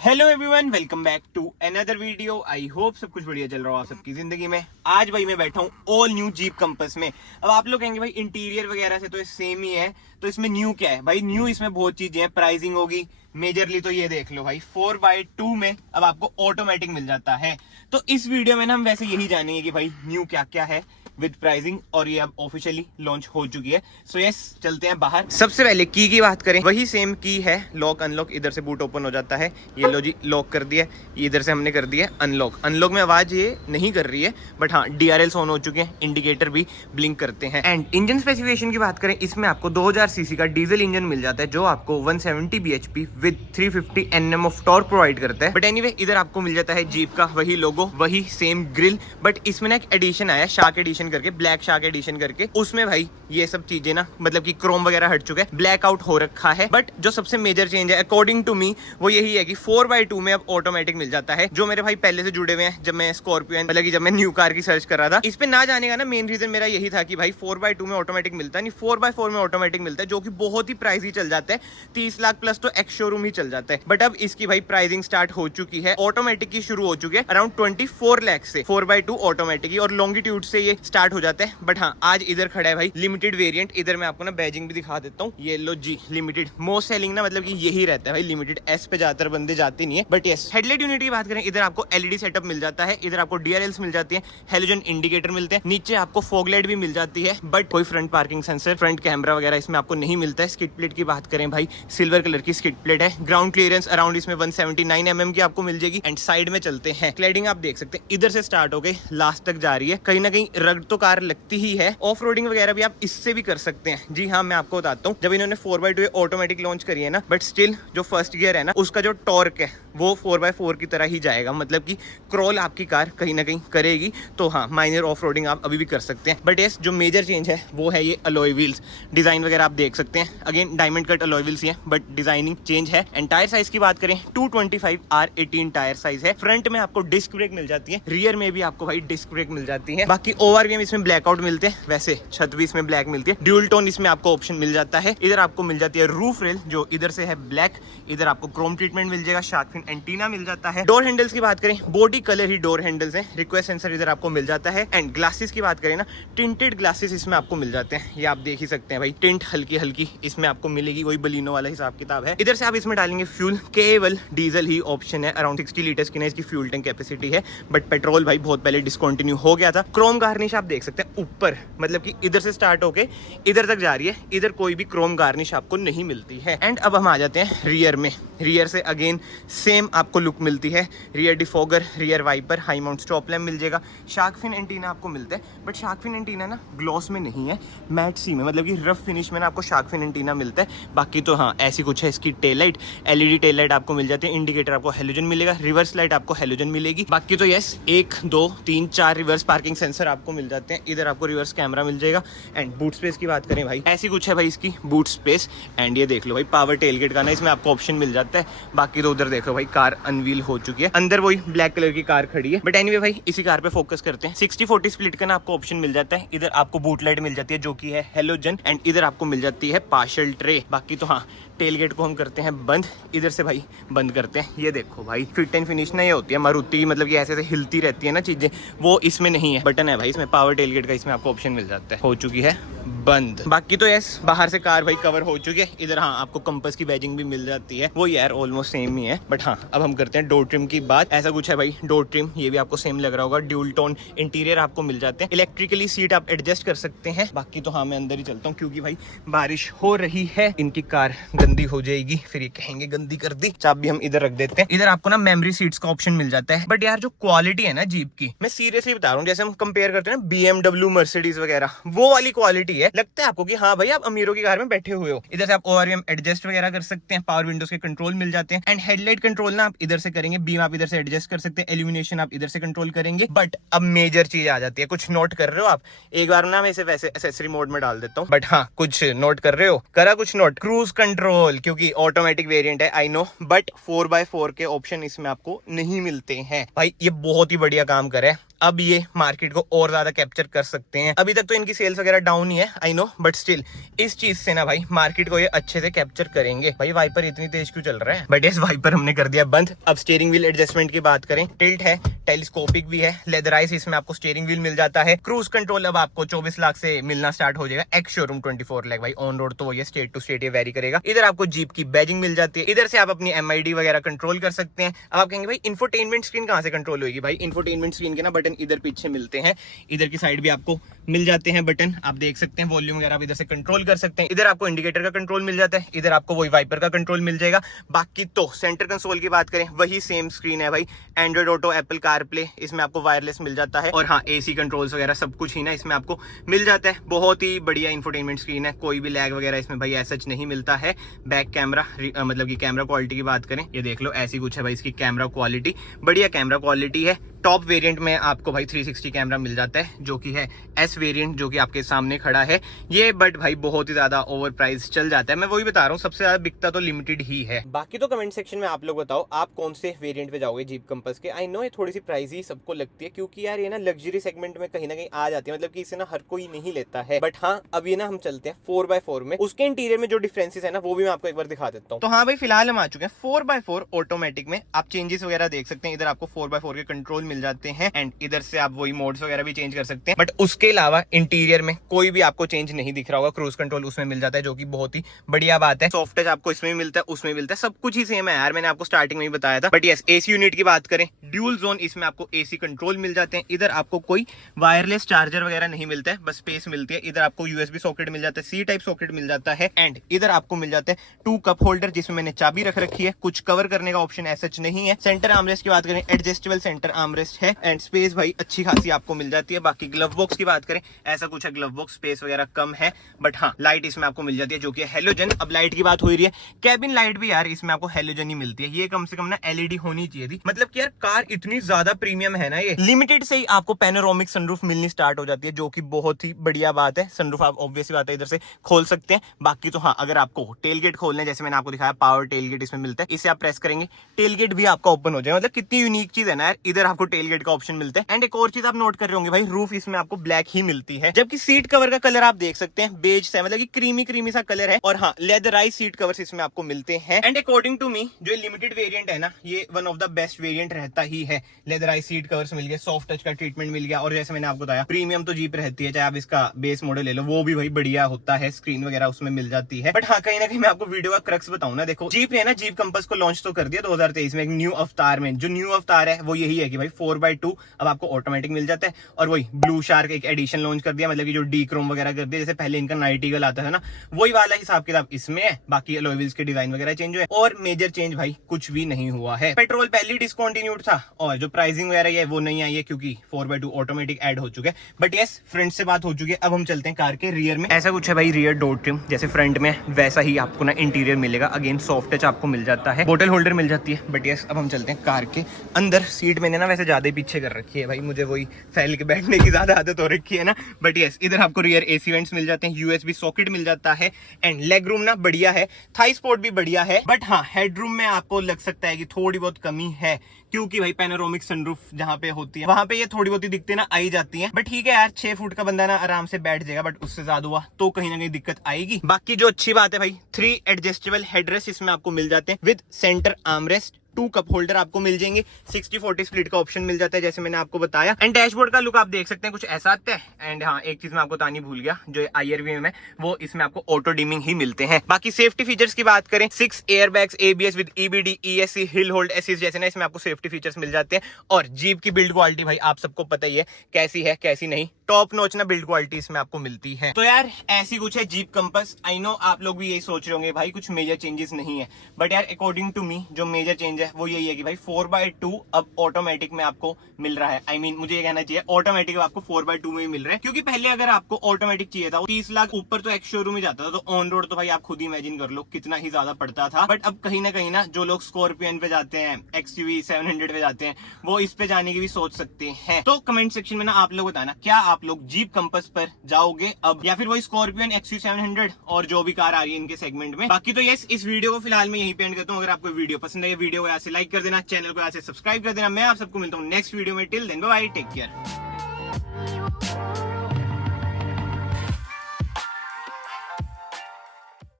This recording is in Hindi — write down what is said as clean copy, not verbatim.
Hello everyone, welcome back to another video. I hope सब कुछ बढ़िया चल रहा हो आप सबकी जिंदगी में। आज भाई मैं बैठा हूँ ऑल न्यू जीप कंपास में। अब आप लोग कहेंगे भाई इंटीरियर वगैरह से तो ये सेम ही है, तो इसमें न्यू क्या है? भाई न्यू इसमें बहुत चीजें हैं। प्राइसिंग होगी मेजरली, तो ये देख लो भाई 4x2 में अब आपको ऑटोमेटिक मिल जाता है। तो इस वीडियो में ना हम वैसे यही जानेंगे कि भाई न्यू क्या क्या है विद प्राइसिंग, और ये अब ऑफिशियली लॉन्च हो चुकी है। सो यस, चलते हैं बाहर। सबसे पहले की बात करें, वही सेम की है, लॉक अनलॉक। इधर से बूट ओपन हो जाता है, ये लो जी लॉक कर दिया। ये इधर से हमने कर दिया अनलॉक। अनलॉक में आवाज ये नहीं कर रही है, बट हाँ DRLs ऑन हो चुके हैं, इंडिकेटर भी ब्लिंक करते हैं। एंड इंजन स्पेसिफिकेशन की बात करें, इसमें आपको 2000 सीसी का डीजल इंजन मिल जाता है, जो आपको 170 bhp with 350 Nm of torque provide करता है। बट एनीवे, इधर आपको मिल जाता है जीप का वही लोगो, वही सेम ग्रिल, बट इसमें ना एक एडिशन आया, शार्क एडिशन करके, ब्लैक शार्क एडिशन करके। उसमें भाई ये सब चीजें ना, मतलब कि क्रोम वगैरह हट चुका है, ब्लैक आउट हो रखा है। बट जो सबसे मेजर चेंज है अकॉर्डिंग टू मी, वो यही है कि 4x2 में अब ऑटोमेटिक मिल जाता है। जो मेरे भाई पहले से जुड़े हुए हैं, जब मैं स्कॉर्पियो, मतलब कि जब मैं न्यू कार की सर्च कर रहा था, इस पे ना जाने का ना मेन रीजन मेरा यही था कि भाई 4x2 में ऑटोमेटिक मिलता है, नहीं 4x4 में ऑटोमेटिक मिलता है, जो कि बहुत ही प्राइसी चल जाता है। 30 लाख प्लस तो एक्स शोरूम ही चल जाता है। बट अब इसकी भाई प्राइसिंग स्टार्ट हो चुकी है, ऑटोमेटिक की शुरू हो चुकी है अराउंड 24 लाख से 4x2 ऑटोमेटिक ही, और लॉन्गिट्यूड से ये स्टार्ट हो जाता है। बट हाँ, आज इधर खड़ा है भाई लिमिटेड वेरिएंट। इधर मैं आपको ना बैजिंग भी दिखा देता हूँ, ये लो जी लिमिटेड। मोस्ट सेलिंग ना, मतलब कि यही रहता है भाई, लिमिटेड। एस पे ज्यादातर बंदे जाते नहीं है। बट यस, हेडलाइट यूनिट की बात करें, इधर आपको LED सेटअप मिल जाता है, इधर आपको DRLs मिल जाती है, हेलोजन इंडिकेटर मिलते हैं, नीचे आपको फॉग लाइट भी मिल जाती है। बट कोई front parking sensor, front camera वगैरह इसमें आपको नहीं मिलता है। स्किड प्लेट की बात करें भाई, सिल्वर कलर की स्किड प्लेट है। ग्राउंड क्लियरेंस अराउंड इसमें 179 mm की आपको मिल जाएगी। एंड साइड में चलते हैं, क्लैडिंग आप देख सकते हैं, इधर से स्टार्ट हो गई लास्ट तक जा रही है। कहीं ना कहीं रग तो कार लगती ही है। ऑफ रोडिंग वगैरह भी आप इससे भी कर सकते हैं। जी हाँ, मैं आपको बताता हूँ, जब इन्होंने 4x2 ऑटोमेटिक लॉन्च करी है ना, बट स्टिल जो फर्स्ट गियर है ना, उसका जो टॉर्क है वो 4x4 की तरह ही जाएगा। मतलब कि क्रॉल आपकी कार कहीं ना कहीं करेगी। तो हाँ, माइनर ऑफ रोडिंग आप अभी भी कर सकते हैं। बट यस, जो मेजर चेंज है वो है ये अलॉय व्हील्स। डिजाइन वगैरह आप देख सकते हैं, again diamond cut alloy wheels है, बट डिजाइनिंग चेंज है। एंड टायर साइज की बात करें, 225R18 टायर साइज है। फ्रंट में आपको डिस्क ब्रेक मिल जाती है, रियर में भी आपको भाई डिस्क ब्रेक मिल जाती है। बाकी ORVM इसमें ब्लैकआउट मिलते हैं, वैसे छत भी इसमें ब्लैक मिलती है। ड्यूल टोन इसमें आपको ऑप्शन मिल जाता है। इधर आपको मिल जाती है रूफ रेल, जो इधर से है ब्लैक, इधर आपको क्रोम ट्रीटमेंट मिल जाएगा, शार्क फिन एंटीना मिल जाता है। डोर हैंडल्स की बात करें, बॉडी कलर ही डोर हैंडल्स हैं। रिक्वेस्ट सेंसर इधर आपको मिल जाता है। एंड ग्लासेस की बात करें ना, टिंटेड ग्लासेस इसमें आपको मिल जाते हैं, ये आप देख ही सकते हैं भाई। टिंट हल्की हल्की इसमें आपको मिलेगी, वही बलिनो वाला हिसाब किताब है। इधर से आप इसमें डालेंगे फ्यूल, केवल डीजल ही ऑप्शन है। अराउंड 60 लीटर्स की ना इसकी फ्यूल टैंक कैपेसिटी है, बट पेट्रोल भाई बहुत पहले डिसकंटिन्यू हो गया था। क्रोम गार्निश आप देख सकते हैं ऊपर, मतलब कि इधर से स्टार्ट होके इधर तक जा रही है, इधर कोई भी क्रोम गार्निश आपको नहीं मिलती है। एंड अब हम आ जाते हैं रियर में। रियर से अगेन सेम आपको लुक मिलती है, rear defogger, rear wiper, high mount stop lamp मिल जाएगा। शार्क फिन एंटीना आपको मिलता है, बट शार्क फिन एंटीना ना ग्लॉस में नहीं है, मैट सी में, मतलब कि रफ फिनिश में ना आपको शार्क फिन एंटीना मिलता है। बाकी तो हाँ, ऐसी कुछ है। इसकी tail light, LED tail light आपको मिल जाती है, इंडिकेटर आपको हेलोजन मिलेगा, रिवर्स लाइट आपको हेलोजन मिलेगी। बाकी तो यस, 1 2 3 4 रिवर्स पार्किंग सेंसर आपको मिल जाते हैं। इधर आपको रिवर्स कैमरा मिल जाएगा। एंड बूट स्पेस की बात करें भाई, ऐसी कुछ है भाई इसकी बूट स्पेस। एंड ये देख लो भाई, पावर टेलगेट का ना इसमें आपको ऑप्शन मिल जाता है। बाकी तो उधर देख लो भाई, कार अनवील हो चुकी है, अंदर वही ब्लैक कलर की कार खड़ी है। बट एनीवे भाई, इसी कार पे फोकस करते हैं। 60-40 स्प्लिट का ना आपको ऑप्शन मिल जाता है। इधर आपको बूट लाइट मिल जाती है, जो कि है हेलोजन। एंड इधर आपको मिल जाती है पार्शियल ट्रे। बाकी तो हाँ, टेलगेट को हम करते हैं बंद, इधर से भाई बंद करते हैं। ये देखो भाई, फिट एंड फिनिश ना ये होती है मारुति, मतलब कि ऐसे ऐसे हिलती रहती है ना चीजें, वो इसमें नहीं है। बटन है भाई इसमें, पावर टेलगेट का इसमें आपको ऑप्शन मिल जाता है। हो चुकी है बंद। बाकी तो यस, बाहर से कार भाई कवर हो चुकी है। इधर हाँ, आपको कंपास की बैजिंग भी मिल जाती है, वो यार ऑलमोस्ट सेम ही है। बट हाँ, अब हम करते हैं डोर ट्रिम की बात। ऐसा कुछ है भाई डोर ट्रिम, ये भी आपको सेम लग रहा होगा। ड्यूल टोन इंटीरियर आपको मिल जाते हैं, इलेक्ट्रिकली सीट आप एडजस्ट कर सकते हैं। बाकी तो हाँ, मैं अंदर ही चलता हूँ, क्योंकि भाई बारिश हो रही है, इनकी कार गंदी हो जाएगी, फिर ये कहेंगे गंदी कर दी। चाबी हम इधर रख देते हैं। इधर आपको ना मेमोरी सीट्स का ऑप्शन मिल जाता है। बट यार, जो क्वालिटी है ना जीप की, मैं सीरियसली बता रहा हूँ, जैसे हम कंपेयर करते हैं ना BMW, मर्सिडीज वगैरह, वो वाली क्वालिटी है। लगता है आपको कि हाँ भाई, आप अमीरों की कार में बैठे हुए हो। इधर से आप ORVM एडजस्ट वगैरह कर सकते हैं, पावर विंडोज के कंट्रोल मिल जाते हैं। एंड हेडलाइट कंट्रोल ना आप इधर से करेंगे, बीम आप इधर से एडजस्ट कर सकते हैं, इल्यूमिनेशन आप इधर से कंट्रोल करेंगे। बट अब मेजर चीज आ जाती है, कुछ नोट कर रहे हो आप? एक बार ना मैं इसे वैसे एक्सेसरी मोड में डाल देता हूँ, बट हाँ, कुछ नोट कर रहे हो? करा कुछ नोट? क्रूज कंट्रोल, क्योंकि ऑटोमेटिक वेरिएंट है, आई नो, बट 4x4 के ऑप्शन इसमें आपको नहीं मिलते हैं भाई। ये बहुत ही बढ़िया काम करे। अब ये मार्केट को और ज्यादा कैप्चर कर सकते हैं। अभी तक तो इनकी सेल्स वगैरह डाउन ही है, आई नो, बट स्टिल इस चीज से ना भाई मार्केट को ये अच्छे से कैप्चर करेंगे। भाई वाइपर इतनी तेज क्यों चल रहा है? बट इस वाइपर हमने कर दिया बंद। अब स्टीयरिंग व्हील एडजस्टमेंट की बात करें, टिल्ट है, टेलीस्कोपिक भी है, लेदराइज इसमें आपको स्टीयरिंग व्हील मिल जाता है। क्रूज कंट्रोल अब आपको 24 लाख से मिलना स्टार्ट हो जाएगा, एक्स शोरूम 24 लाख। भाई ऑन रोड तो ये स्टेट टू स्टेट ये वेरी करेगा। इधर आपको जीप की बैजिंग मिल जाती है, इधर से आप अपनी MID वगैरह कंट्रोल कर सकते हैं। अब आप कहेंगे भाई इंफोटेनमेंट स्क्रीन कहां से कंट्रोल होगी? भाई इंफोटेनमेंट स्क्रीन के ना बटन इधर पीछे मिलते हैं, इधर की साइड भी आपको मिल जाते हैं बटन, आप देख सकते हैं। वॉल्यूम वगैरह आप इधर से कंट्रोल कर सकते हैं। इधर आपको इंडिकेटर का कंट्रोल मिल जाता है, इधर आपको वही वाइपर का कंट्रोल मिल जाएगा। बाकी तो सेंटर कंसोल की बात करें, वही सेम स्क्रीन है भाई, एंड्रॉइड ऑटो, एप्पल कारप्ले, इसमें आपको वायरलेस मिल जाता है। और हाँ, AC कंट्रोल्स वगैरह सब कुछ ही ना इसमें आपको मिल जाता है। बहुत ही बढ़िया इंफोटेनमेंट स्क्रीन है, कोई भी लैग वगैरह इसमें भाई ऐसा नहीं मिलता है। बैक कैमरा मतलब कि कैमरा क्वालिटी की बात करें, ये देख लो ऐसी कुछ है भाई इसकी कैमरा क्वालिटी, बढ़िया कैमरा क्वालिटी है। टॉप वेरिएंट में आपको भाई 360 कैमरा मिल जाता है, जो कि है S वेरिएंट, जो कि आपके सामने खड़ा है ये। बट भाई बहुत ही ज्यादा ओवर प्राइस चल जाता है, मैं वही बता रहा हूँ, सबसे ज्यादा बिकता तो लिमिटेड ही है। बाकी तो कमेंट सेक्शन में आप लोग बताओ आप कौन से वेरिएंट पे जाओगे जीप कंपास के। आई नो ये थोड़ी सी प्राइस ही सबको लगती है, क्योंकि यार ये ना लग्जरी सेगमेंट में कहीं ना कहीं आ जाती है, मतलब कि इसे ना हर कोई नहीं लेता है। बट हाँ, अब ये ना हम चलते हैं 4x4 में, उसके इंटीरियर में जो डिफरेंसेस है ना वो भी मैं आपको एक बार दिखा देता हूँ। तो हाँ भाई, फिलहाल हम आ चुके हैं 4x4 ऑटोमेटिक में। आप चेंजेस वगैरह देख सकते हैं, इधर आपको 4x4 के कंट्रोल मिल जाते हैं, एंड इधर से आप वही मोड्स वगैरह भी चेंज कर सकते हैं। बट उसके अलावा इंटीरियर में कोई भी आपको चेंज नहीं दिख रहा होगा। क्रूज कंट्रोल उसमें मिल जाता है, जो कि बहुत ही बढ़िया बात है। सॉफ्ट टच आपको इसमें मिलता है, उसमें मिलता है, सब कुछ ही सेम है यार, मैंने आपको स्टार्टिंग में ही बताया था। बट यस, AC यूनिट की बात करें, ड्यूल जोन, इसमें आपको AC कंट्रोल मिल जाते हैं। इधर आपको कोई वायरलेस चार्जर वगैरह नहीं मिलता है, बस स्पेस मिलती है। इधर आपको USB सॉकेट मिल जाता है, C टाइप सॉकेट मिल जाता है, एंड इधर आपको मिल जाता है 2 कप होल्डर, जिसमें मैंने चाबी रख रखी है। कुछ कवर करने का ऑप्शन ऐसा नहीं है। सेंटर आर्मरेस्ट की बात करें, एडजस्टेबल सेंटर आर्मरेस्ट है, एंड स्पेस भाई अच्छी खासी आपको मिल जाती है। बाकी ग्लव बॉक्स की बात करें, ऐसा कुछ है, ग्लव बॉक्स स्पेस वगैरह कम है। बट हाँ, लाइट इसमें आपको मिल जाती है, जो कि हेलोजन। अब लाइट की बात हो रही है, कैबिन लाइट भी यार इसमें आपको हेलोजन ही मिलती है। ये कम से कम ना LED होनी चाहिए थी, मतलब कि यार कार इतनी ज्यादा प्रीमियम है ना, ये लिमिटेड से ही आपको पैनोरामिक सनरूफ मिलनी स्टार्ट हो जाती है, जो कि बहुत ही बढ़िया बात है। सनरूफ आप ऑब्वियसली बात है इधर से खोल सकते हैं। बाकी तो हाँ, अगर आपको टेलगेट खोलना है, जैसे मैंने आपको दिखाया, पावर टेलगेट इसमें मिलता है, इसे आप प्रेस करेंगे टेलगेट भी आपका ओपन हो जाएगा। मतलब कितनी यूनिक चीज है ना यार, इधर आपको टेलगेट का ऑप्शन मिलता है। एंड एक और चीज आप नोट कर रहे होंगे भाई, रूफ इसमें आपको ब्लैक ही मिलती है, जबकि सीट कवर का कलर आप देख सकते हैं बेज से, मतलब कि क्रीमी सा कलर है। और हाँ, लेदराइज सीट कवर्स इसमें आपको मिलते हैं। एंड अकॉर्डिंग टू मी, जो लिमिटेड वेरिएंट है ना, ये one of the best variant रहता ही है। लेदराइज सीट कवर्स मिल गए, सॉफ्ट टच का ट्रीटमेंट मिल गया, और जैसे मैंने आपको बताया, प्रीमियम तो जीप रहती है, चाहे आप इसका बेस मॉडल ले लो, वो भी भाई बढ़िया होता है, स्क्रीन वगैरह उसमें मिल जाती है। बट हाँ, कहीं ना कहीं मैं आपको वीडियो का क्रक्स बताऊं ना, देखो जीप ने ना जीप कंपास को लॉन्च तो कर दिया 2023 में एक न्यू अवतार में। जो न्यू अवतार है वो यही है कि भाई 4x2 अब आपको ऑटोमेटिक मिल जाता है, और वही ब्लू शार्क एक एडिशन लॉन्च कर दिया, मतलब कि जो डी क्रोम वगैरह कर दिया, जैसे पहले इनका नाइट ईगल आता है ना, वही वाला हिसाब किताब इसमें है। बाकी अलॉय व्हील्स के डिजाइन वगैरह चेंज हुए, और मेजर चेंज भाई कुछ भी नहीं हुआ है। पेट्रोल पहले डिस्कंटिन्यूड था, और जो प्राइसिंग वगैरह है वो नहीं आई है, क्योंकि 4x2 ऑटोमेटिक ऐड हो चुके हैं। बट यस, फ्रंट से बात हो चुकी है, अब हम चलते हैं कार के रियर में। ऐसा कुछ है भाई, रियर डोर ट्रिम जैसे फ्रंट में वैसा ही आपको ना इंटीरियर मिलेगा। अगेन सॉफ्ट टच आपको मिल जाता है, बोतल होल्डर मिल जाती है। बट यस, अब हम चलते हैं कार के अंदर। सीट मैंने ना वैसे ज्यादा ही पीछे कर रखी है भाई, मुझे वही फैल के बैठने की ज्यादा आदत हो रखी है ना। बट यस, इधर आपको रियर AC वेंट्स मिल जाते हैं, USB सॉकेट मिल जाता है, एंड लेग रूम ना बढ़िया है, थाई स्पोर्ट भी बढ़िया है। बट हाँ, हेड रूम में आपको लग सकता है कि थोड़ी बहुत कमी है, क्योंकि भाई पैनोरामिक सनरूफ जहां पे होती है वहां पे ये थोड़ी बहुत दिक्कतें ना आई जाती हैं। बट ठीक है यार, 6 फुट का बंदा ना आराम से बैठ जाएगा, बट उससे ज्यादा हुआ तो कहीं ना कहीं दिक्कत आएगी। बाकी जो अच्छी बात है भाई, 3 एडजस्टेबल हेडरेस्ट इसमें आपको मिल जाते हैं, with centre armrest. 2 cup holder आपको मिल जाएंगे, 60-40 स्प्लिट का ऑप्शन मिल जाता है, जैसे मैंने आपको बताया। एंड डैशबोर्ड का लुक आप देख सकते हैं, कुछ ऐसा आता है। एंड हाँ, एक चीज मैं आपको बतानी भूल गया, जो IRVM है वो इसमें आपको ऑटो डिमिंग ही मिलते हैं। बाकी सेफ्टी फीचर्स की बात करें, 6 airbags, ABS with EBD, ESC, hill hold assist जैसे ना इसमें आपको सेफ्टी फीचर्स मिल जाते हैं। और जीप की बिल्ड क्वालिटी भाई आप सबको पता ही है कैसी नहीं, टॉप नॉच ना बिल्ड क्वालिटी इसमें आपको मिलती है। तो यार ऐसी कुछ है जीप कंपास। आई नो आप लोग भी यही सोच रहे होंगे भाई कुछ मेजर चेंजेस नहीं है, बट यार अकॉर्डिंग टू मी जो मेजर चेंज है वो यही है कि भाई 4x2 अब ऑटोमेटिक में आपको मिल रहा है। मुझे ये कहना चाहिए ऑटोमेटिक आपको 4x2 में ही मिल रहा है, क्योंकि पहले अगर आपको ऑटोमेटिक चाहिए था 30 लाख ऊपर तो एक्स शोरूम में जाता था, तो ऑन रोड तो भाई आप खुद ही इमेजिन कर लो कितना ही ज्यादा पड़ता था। बट अब कहीं ना जो लोग स्कॉर्पियन पे जाते हैं, XUV 700 पे जाते हैं, वो इस पे जाने की भी सोच सकते हैं। तो कमेंट सेक्शन में ना आप लोग बताना, क्या आप लोग जीप कंपास पर जाओगे अब, या फिर वही स्कॉर्पियन XUV 700 और जो भी कार आ रही है इनके सेगमेंट में। बाकी तो यस, इस वीडियो को फिलहाल मैं यहीं पे एंड करता हूँ। अगर आपको वीडियो पसंद है, वीडियो यहाँ से लाइक कर देना, चैनल को यहाँ से सब्सक्राइब कर देना। मैं आप सबको मिलता हूँ नेक्स्ट वीडियो में। Till then bye bye, take care.